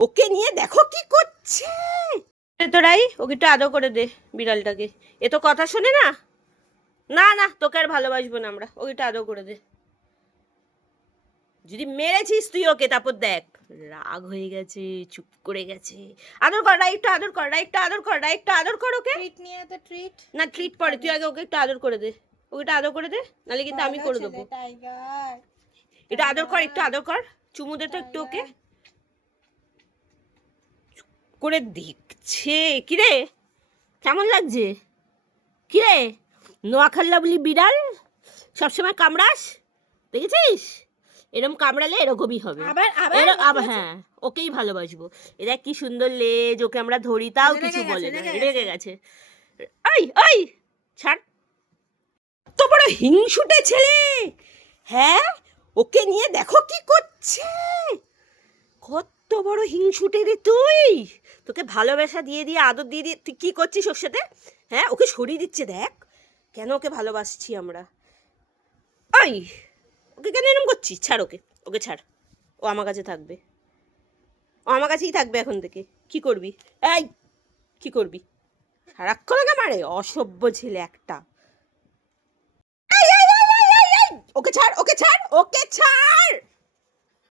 ওকে নিয়ে দেখো কি করছে। তোরাই ওকে একটু আদর করে দে বিড়ালটাকে, এ তো কথা শোনে না। না না, তোকে আর ভালোবাসবো না আমরা, ওকে একটু আদর করে দে। যদি মেরেছিস তুই ওকে, তারপর দেখ রাগ হয়ে গেছে, চুপ করে গেছে। আদর কর, একটু আদর কর, একটু আদর কর, একটু আদর কর ওকে। ট্রিট নিয়ে তো ট্রিট না ট্রিট পরে, তুই আগে ওকে একটু আদর করে দে, ওকে একটু আদর করে দে, নাহলে কিন্তু আমি করে দেবো। টাইগার একটু আদর কর, একটু আদর কর, চুমু দে তো একটু ওকে। করে দেখছে কিরে, কেমন লাগছে কিরে? নোয়াখাল্লা বলি বিড়াল সবসময় কামড়াস, দেখেছিস? এরকম কামড়ালে এরকমই হবে। আবার হ্যাঁ, ওকেই ভালোবাসবো। এরা কি সুন্দর লেজ, ওকে আমরা ধরি তাও কিছু বলে না, রেগে গেছে। ওই ওই ছাড়, তো বড় হিংসুটে ছেলে। হ্যাঁ, ওকে নিয়ে দেখো কি করছে। কত বড় হিংসুটে রে তুই! তোকে ভালোবাসা দিয়ে দিয়ে, আদর দিয়ে দিয়ে তুই কি করছিস ওর সাথে? হ্যাঁ, ওকে সরিয়ে দিচ্ছে দেখ। কেন ওকে ভালোবাসছি আমরা? ওই ওকে কেন এরকম করছিস? ছাড় ওকে, ওকে ছাড়, ও আমার কাছে থাকবে, ও আমার কাছেই থাকবে এখন থেকে। কি করবি? এই কি করবি? সারাক্ষণ ওকে মারে, অসভ্য ছেলে একটা। ওকে ছাড়, ওকে ছাড়, ওকে ছাড়।